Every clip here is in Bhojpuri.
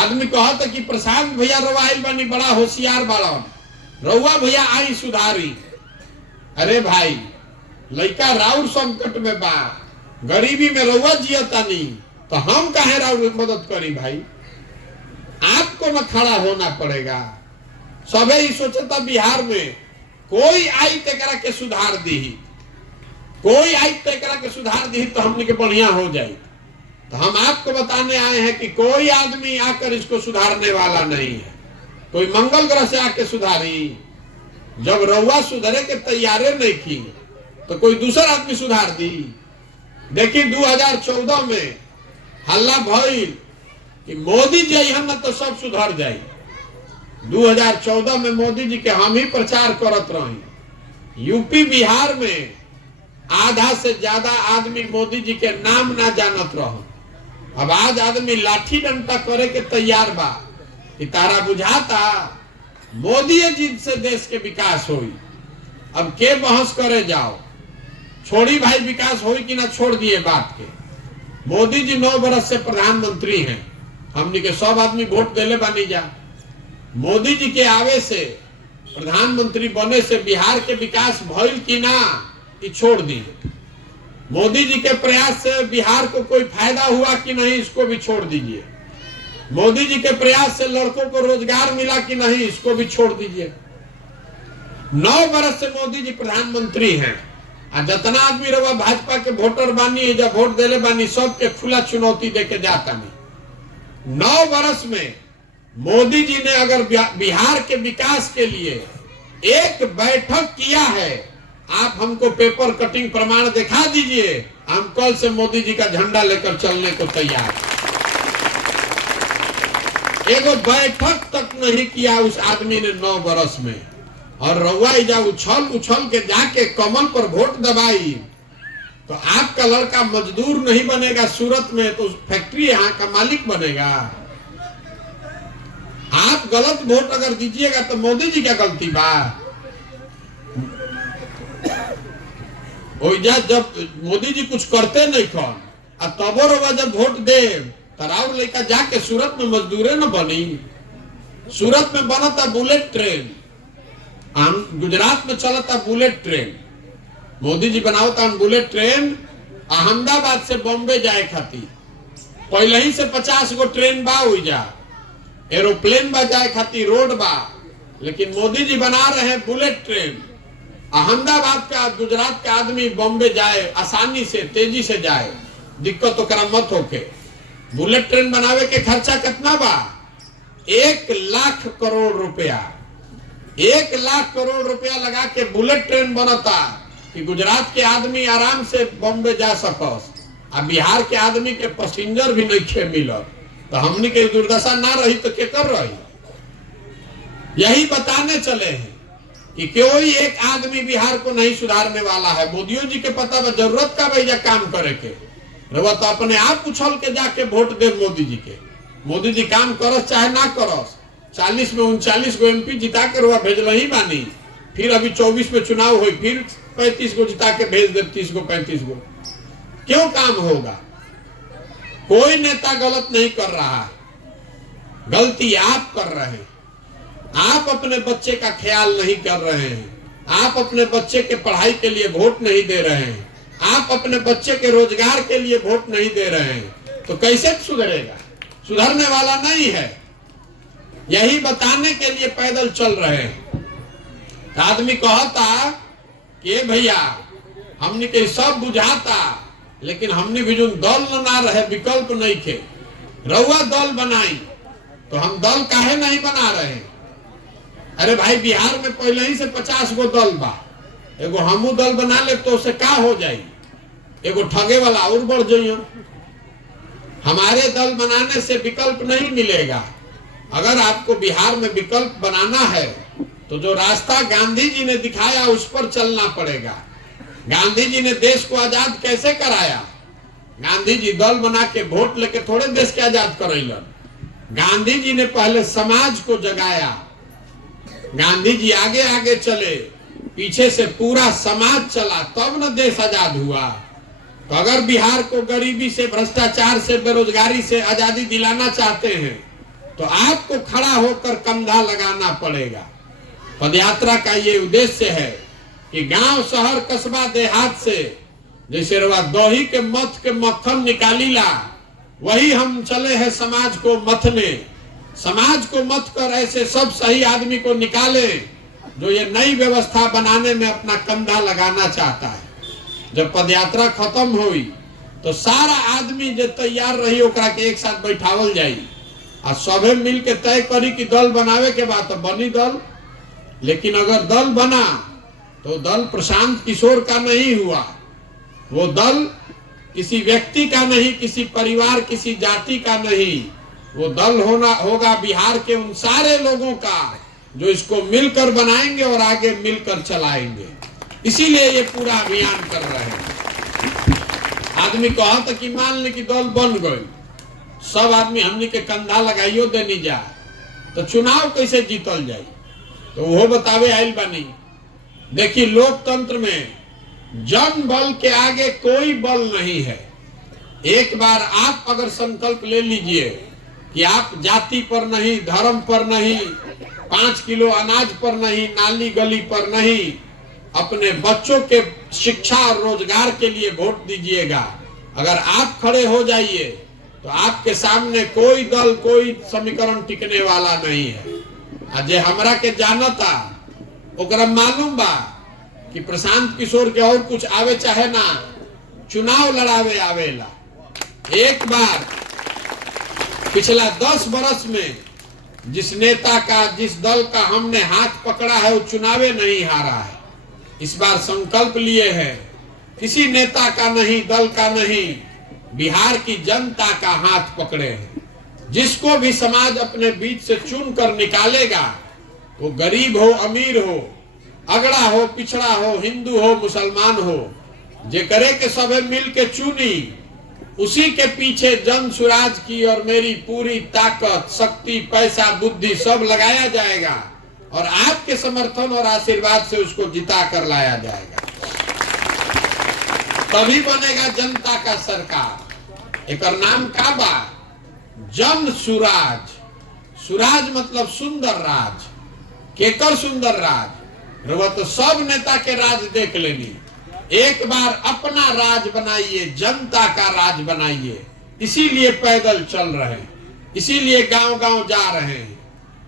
आदमी कहता कि प्रशांत भैया रउआ आइल बानी, बड़ा होशियार बाड़न, रउआ भैया आई सुधारी। अरे भाई, लइका राउर संकट में बा, गरीबी में रउआ जियतानी, तो हम काहे राउर मदद करी भाई? आपको न खड़ा होना पड़ेगा। सबे ही सोचता बिहार में कोई आई तेकरा के सुधार दी, कोई आई तेकरा के सुधार दी तो हमने के बढ़िया हो जाए। तो हम आपको बताने आए हैं कि कोई आदमी आकर इसको सुधारने वाला नहीं है। कोई मंगल ग्रह से आके सुधारी, जब रउआ सुधरे के तैयारे नहीं की तो कोई दूसरा आदमी सुधार दी। देखिए 2014 में हल्ला भइल कि मोदी जी हम न तो सब सुधर जाए। 2014 में मोदी जी के हम ही प्रचार करत रही। यूपी बिहार में आधा से ज्यादा आदमी मोदी जी के नाम ना जानत रहो। अब आज आदमी लाठी डंडा करे के तैयार बा कि तारा बुझाता मोदी जी से देश के विकास होई। अब के बहस करे जाओ, छोड़ी भाई विकास होई कि ना, छोड़ दिए बात के। मोदी जी 9 बरस से प्रधानमंत्री हैं, हमने के सब आदमी वोट देले बानी जा। मोदी जी के आवे से, प्रधानमंत्री बने से बिहार के विकास भइल कि ना, ये छोड़ दी। मोदी जी के प्रयास से बिहार को कोई फायदा हुआ कि नहीं, इसको भी छोड़ दीजिए। मोदी जी के प्रयास से लड़कों को रोजगार मिला कि नहीं, इसको भी छोड़ दीजिए। 9 बरस से मोदी जी प्रधानमंत्री हैं, और जितना आदमी रहा भाजपा के वोटर बानी, जब वोट देले बानी, सबके खुला चुनौती देके जाता नहीं। 9 बरस में मोदी जी ने अगर बिहार के विकास के लिए एक बैठक किया है, आप हमको पेपर कटिंग प्रमाण दिखा दीजिए, हम कल से मोदी जी का झंडा लेकर चलने को तैयार। एगो बैठक तक नहीं किया उस आदमी ने 9 बरस में। और रउआ जा उछल उछल के जाके कमल पर वोट दबाई, तो आपका लड़का मजदूर नहीं बनेगा सूरत में, तो फैक्ट्री यहाँ का मालिक बनेगा। आप गलत वोट अगर दीजिएगा तो मोदी जी क्या गलती बा? जब मोदी जी कुछ करते नहीं कौन, तबो रउआ जब वोट दे, तराउर लड़का जाके सूरत में मजदूरे न बनी। सूरत में बनता बुलेट ट्रेन, गुजरात में चलता बुलेट ट्रेन, मोदी जी बनावता बुलेट ट्रेन अहमदाबाद से बॉम्बे जाए खातिर। पहले ही से 50 गो ट्रेन बा, जा एरोप्लेन बा जाए खातिर, रोड बा, लेकिन मोदी जी बना रहे हैं बुलेट ट्रेन। अहमदाबाद का गुजरात का आदमी बॉम्बे जाए, आसानी से तेजी से जाए, दिक्कत तो करम मत होके। बुलेट ट्रेन बनावे के खर्चा कितना बा? 1 लाख करोड़ रुपया। 1 लाख करोड़ रुपया लगा के बुलेट ट्रेन बनता कि गुजरात के आदमी आराम से बॉम्बे जा सकस, आ बिहार के आदमी के पैसेंजर भी नहीं खे मिलत। तो हमनी के दुर्दशा ना रही तो के कर रही? यही बताने चले हैं कि कोई एक आदमी बिहार को नहीं सुधारने वाला है। मोदियों जी के पता बा जरूरत का भैया काम करे के, रउआ तो अपने आप उछल के जाके वोट दे मोदी जी के। मोदी जी काम करस चाहे ना करस, 40 में 39 गो MP जिता के रउआ भेजल ही बानी, फिर अभी 24 में चुनाव हुई, फिर 35 गो जिता के भेज दे, 30 गो 35 गो। क्यों काम होगा? कोई नेता गलत नहीं कर रहा, गलती आप कर रहे हैं। आप अपने बच्चे का ख्याल नहीं कर रहे हैं, आप अपने बच्चे के पढ़ाई के लिए वोट नहीं दे रहे हैं, आप अपने बच्चे के रोजगार के लिए वोट नहीं दे रहे हैं, तो कैसे सुधरेगा? सुधरने वाला नहीं है। यही बताने के लिए पैदल चल रहे हैं। आदमी कहता कि भैया हमने के सब बुझाता, लेकिन हमने भी जो दल ना रहे, विकल्प नहीं थे, रउआ दल बनाई, तो हम दल काहे नहीं बना रहे? अरे भाई, बिहार में पहले ही से 50 गो दल बा, एगो हमू दल बना ले तो उसे का हो जाए? एगो ठगे वाला और बढ़ जाइए। हमारे दल बनाने से विकल्प नहीं मिलेगा। अगर आपको बिहार में विकल्प बनाना है तो जो रास्ता गांधी जी ने दिखाया उस पर चलना पड़ेगा। गांधी जी ने देश को आजाद कैसे कराया? गांधी जी दल बना के वोट लेके थोड़े देश के आजाद करैलन। गांधी जी ने पहले समाज को जगाया, गांधी जी आगे आगे चले, पीछे से पूरा समाज चला, तब न देश आजाद हुआ। तो अगर बिहार को गरीबी से, भ्रष्टाचार से, बेरोजगारी से आजादी दिलाना चाहते हैं तो आपको खड़ा होकर कंधा लगाना पड़ेगा। पदयात्रा का ये उद्देश्य है कि गांव शहर कस्बा देहात से जैसे रवा दही के मथ के मक्खन निकाली ला, वही हम चले हैं समाज को मथने। समाज को मथ कर ऐसे सब सही आदमी को निकाले जो ये नई व्यवस्था बनाने में अपना कंधा लगाना चाहता है। जब पदयात्रा खत्म हुई तो सारा आदमी जो तैयार रही ओकरा के एक साथ बैठावल जाई और सभे मिल के तय करी कि दल बनावे के बाद तो बनी दल। लेकिन अगर दल बना तो दल प्रशांत किशोर का नहीं हुआ, वो दल किसी व्यक्ति का नहीं, किसी परिवार किसी जाति का नहीं, वो दल होगा बिहार के उन सारे लोगों का जो इसको मिलकर बनाएंगे और आगे मिलकर चलाएंगे। इसीलिए ये पूरा अभियान कर रहे हैं। आदमी कहा था कि मान ले कि दल बन गए, सब आदमी हमने के कंधा लगाइयो देनी जा तो चुनाव कैसे जीतल जाए, तो वो बतावे आइल बानी। देखिए लोकतंत्र में जन बल के आगे कोई बल नहीं है। एक बार आप अगर संकल्प ले लीजिए कि आप जाति पर नहीं, धर्म पर नहीं, 5 किलो अनाज पर नहीं, नाली गली पर नहीं, अपने बच्चों के शिक्षा और रोजगार के लिए वोट दीजिएगा। अगर आप खड़े हो जाइए तो आपके सामने कोई दल कोई समीकरण टिकने वाला नहीं है। आज हमरा के जानता ओकरा मालूम बा कि प्रशांत किशोर के और कुछ आवे चाहे ना, चुनाव लड़ावे आवेला। एक बार पिछला 10 बरस में जिस नेता का, जिस दल का हमने हाथ पकड़ा है वो चुनावे नहीं हारा है। इस बार संकल्प लिए हैं, किसी नेता का नहीं, दल का नहीं, बिहार की जनता का हाथ पकड़े हैं। जिसको भी समाज अपने बीच से चुन कर निकालेगा, वो गरीब हो अमीर हो, अगड़ा हो पिछड़ा हो, हिंदू हो मुसलमान हो, जे करे के सबे मिल के चुनी, उसी के पीछे जन सुराज की और मेरी पूरी ताकत, शक्ति, पैसा, बुद्धि सब लगाया जाएगा और आपके समर्थन और आशीर्वाद से उसको जिता कर लाया जाएगा। तभी बनेगा जनता का सरकार। एक नाम का बा जन सुराज। सुराज मतलब सुंदर राज। केकर सुंदर राज? वो तो सब नेता के राज देख लेनी, एक बार अपना राज बनाइए, जनता का राज बनाइए। इसीलिए पैदल चल रहे हैं, इसीलिए गांव गांव जा रहे हैं।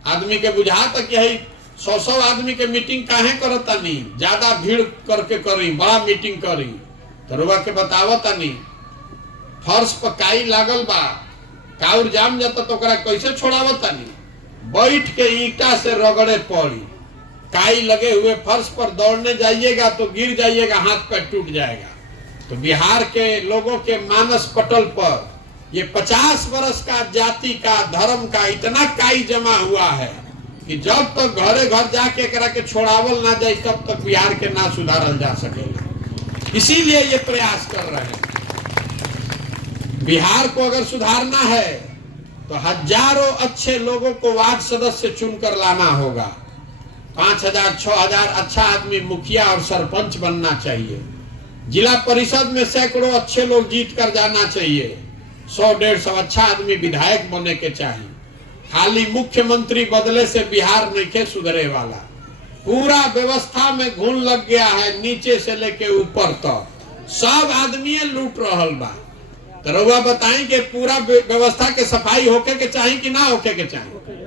आदमी के बुझा तक यही 100 आदमी के मीटिंग काहे करता नहीं, ज्यादा भीड़ करके करी, बड़ा मीटिंग करी तो रुआ के बतावता नहीं। फर्श पर काई लागल बा, काउर जाम जाता तो कैसे छोड़ावता नहीं, बैठ के ईंटा से रगड़े पड़ी। काई लगे हुए फर्श पर दौड़ने जाइएगा तो गिर जाइएगा, हाथ पैर टूट जाएगा। तो बिहार के लोगों के मानस पटल पर ये 50 वर्ष का जाति का, धर्म का इतना काई जमा हुआ है कि जब तक घरे घर जाके करा के छोड़ावल ना जाए तब तक बिहार के ना सुधारल जा सकेगा। इसीलिए ये प्रयास कर रहे हैं। बिहार को अगर सुधारना है तो हजारों अच्छे लोगों को वार्ड सदस्य चुनकर लाना होगा। 5000 6000 अच्छा आदमी मुखिया और सरपंच बनना चाहिए। जिला परिषद में सैकड़ों अच्छे लोग जीत कर जाना चाहिए। 100-150 अच्छा आदमी विधायक बने के चाहिए। खाली मुख्यमंत्री बदले से बिहार नहीं सुधरे वाला। पूरा व्यवस्था में घुन लग गया है, नीचे से लेके ऊपर तक सब आदमी लूट रहल बा। तो रउआ बताएं कि पूरा व्यवस्था के सफाई होके के चाहिए कि ना होके के चाहिए?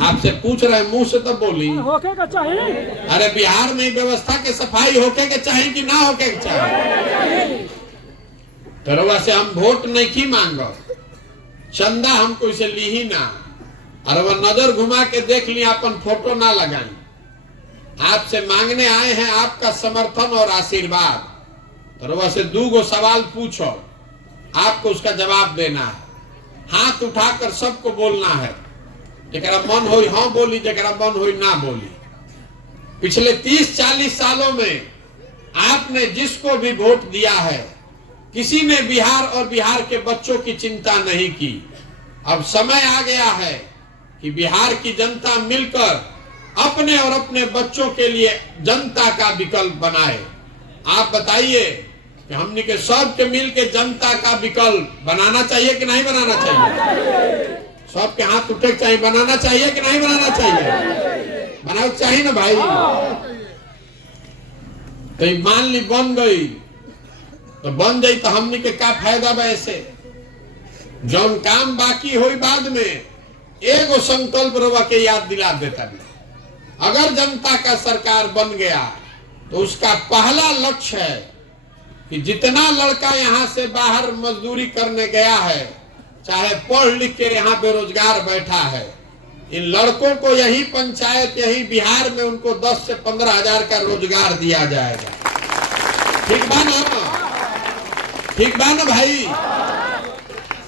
आपसे पूछ रहे, मुंह से तो बोली होके का चाहिए। अरे बिहार में व्यवस्था के सफाई होके के चाहिए कि ना होके के चाहिए? तो रउआ से हम वोट नहीं की मांगो, चंदा हमको इसे ली ही ना, और वह नजर घुमा के देख लिया, अपन फोटो ना लगाई। आपसे मांगने आए हैं आपका समर्थन और आशीर्वाद। तो रउआ से 2 सवाल पूछो, आपको उसका जवाब देना है। हाथ उठाकर सबको बोलना है, जरा मन हो हाँ बोली, जरा मन हो ना बोली। पिछले 30-40 सालों में आपने जिसको भी वोट दिया है, किसी ने बिहार और बिहार के बच्चों की चिंता नहीं की। अब समय आ गया है कि बिहार की जनता मिलकर अपने और अपने बच्चों के लिए जनता का विकल्प बनाए। आप बताइए कि हमने के सब के मिल के जनता का विकल्प बनाना चाहिए कि नहीं बनाना चाहिए? सबके हाथ उठे चाहिए, बनाना चाहिए कि नहीं बनाना चाहिए? बनाना चाहिए ना भाई। तो मान ली बन गई तो बन जाई तो हमने के क्या फायदा बा? ऐसे जौन काम बाकी होई बाद में एगो संकल्प रवा के याद दिला देता भी, अगर जनता का सरकार बन गया तो उसका पहला लक्ष्य है कि जितना लड़का यहाँ से बाहर मजदूरी करने गया है, चाहे पढ़ लिख के यहाँ बेरोजगार बैठा है, इन लड़कों को यही पंचायत, यही बिहार में उनको 10 से 15 हजार का रोजगार दिया जाएगा। ठीक बा ना? ठीक बा ना भाई?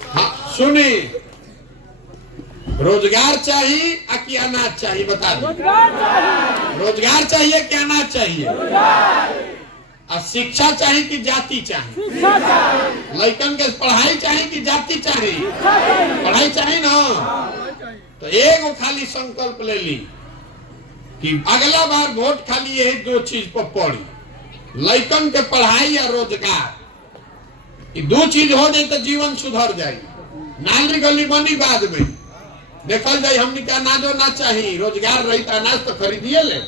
हाँ सुनी, रोजगार चाहिए कि अनाज चाहिए? बता दो। रोजगार चाहिए कि अनाज चाहिए? और शिक्षा चाहिए कि जाति चाहिए? लड़कन के पढ़ाई चाहिए कि जाति चाहिए? पढ़ाई चाहिए ना। तो एगो खाली संकल्प ले ली कि अगला बार वोट खाली यही 2 चीज पर पड़ी, लड़कन के पढ़ाई या रोजगार। 2 चीज हो जाए तो जीवन सुधर जाए। नाली गली बनी बाद में देखल जाए, हमने क्या अनाजो ना चाहिए, रोजगार रही तो अनाज तो खरीदिए ले।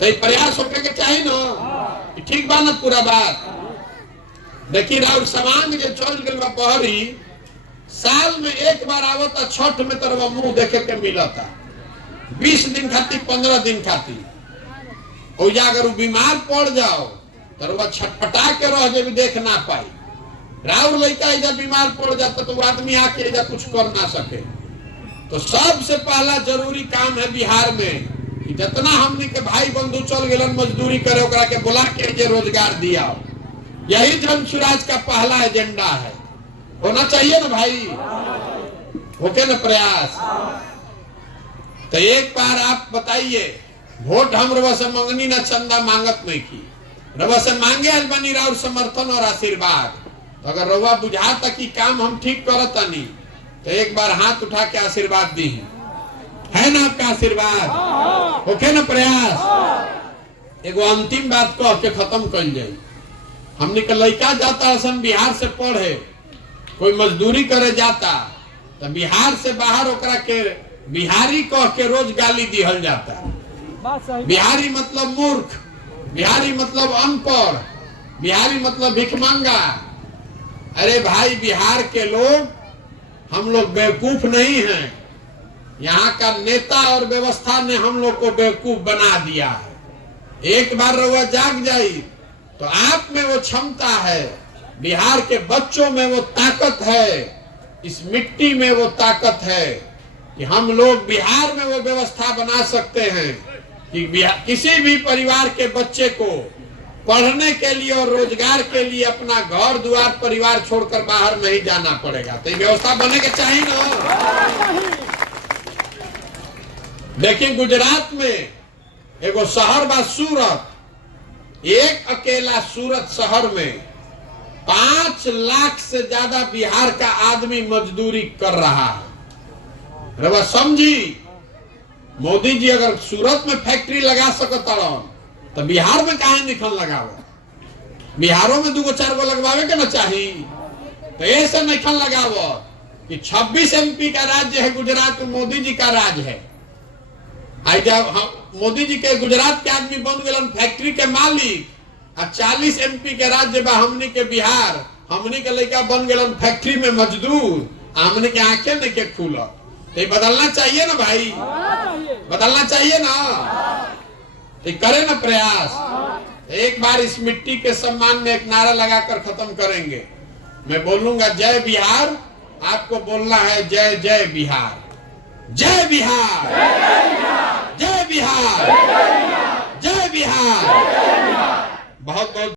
तो प्रयास होके के चाहिए ना। ठीक बा ना पूरा बात? देखिए राउर समांग जो चल गल बा बहरी, साल में एक बार आवता छठ में तरवा मुंह देखे के मिलता, 20 दिन खातिर 15 दिन खातिर। और अगर वो बीमार पड़ जाओ तरवा छटपटा के रह जे भी देख ना पाई। राउर लड़का इधर बीमार पड़ जाता तो आदमी आके इधर कुछ कर ना सके। तो सबसे पहला जरूरी काम है बिहार में कि जितना हमने के भाई बंधु चल गए मजदूरी करे ओकरा के बुला के रोजगार दिया। यही जन स्वराज का पहला एजेंडा है, होना चाहिए ना भाई? होके ना प्रयास? तो एक बार आप बताइए, वोट हम रवा से मंगनी ना, चंदा मांगत नहीं की, रवा से मांगे अलबनी राउर समर्थन और आशीर्वाद। तो अगर रवा बुझाता कि काम हम ठीक करता नहीं तो एक बार हाथ उठा के आशीर्वाद दी, है ना आपका आशीर्वाद? होके ना प्रयास? एगो अंतिम बात कह के खत्म कर जाए। हमने के लड़का जाता असन बिहार से पढ़े, कोई मजदूरी करे जाता तो बिहार से बाहर ओकरा के बिहारी कह के रोज गाली दिहल जाता। बिहारी मतलब मूर्ख, बिहारी मतलब अनपढ़, बिहारी मतलब भिखमंगा। अरे भाई, बिहार के लोग, हम लोग बेवकूफ नहीं हैं। यहाँ का नेता और व्यवस्था ने हम लोग को बेवकूफ बना दिया है। एक बार रउआ जाग जाई तो आप में वो क्षमता है, बिहार के बच्चों में वो ताकत है, इस मिट्टी में वो ताकत है कि हम लोग बिहार में वो व्यवस्था बना सकते हैं कि किसी भी परिवार के बच्चे को पढ़ने के लिए और रोजगार के लिए अपना घर द्वार परिवार छोड़कर बाहर नहीं जाना पड़ेगा। तो ये व्यवस्था बने के चाहिए ना। देखिए गुजरात में एगो शहर बा सूरत, एक अकेला सूरत शहर में 5 लाख से ज्यादा बिहार का आदमी मजदूरी कर रहा है। रवा समझी, मोदी जी अगर सूरत में फैक्ट्री लगा सकता तो बिहार में काहे निकल लगावे? बिहारों में 2-4 गो लगवावे के ना चाहिए। तो ऐसे निकल लगावो कि 26 MP का राज्य है गुजरात, मोदी जी का राज है। मोदी जी के गुजरात के आदमी बन गए फैक्ट्री के मालिक, और 40 MP के राज्य बा हमनी के बिहार, हमनी के लड़का बन गए फैक्ट्री में मजदूर, हमनी के आंखें नहीं के खुला। तो बदलना चाहिए ना भाई? बदलना चाहिए ना? तो करे ना प्रयास। एक बार इस मिट्टी के सम्मान में एक नारा लगाकर खत्म करेंगे। मैं बोलूंगा जय बिहार, आपको बोलना है जय जय बिहार। जय बिहार, जय बिहार, जय बिहार। बहुत बहुत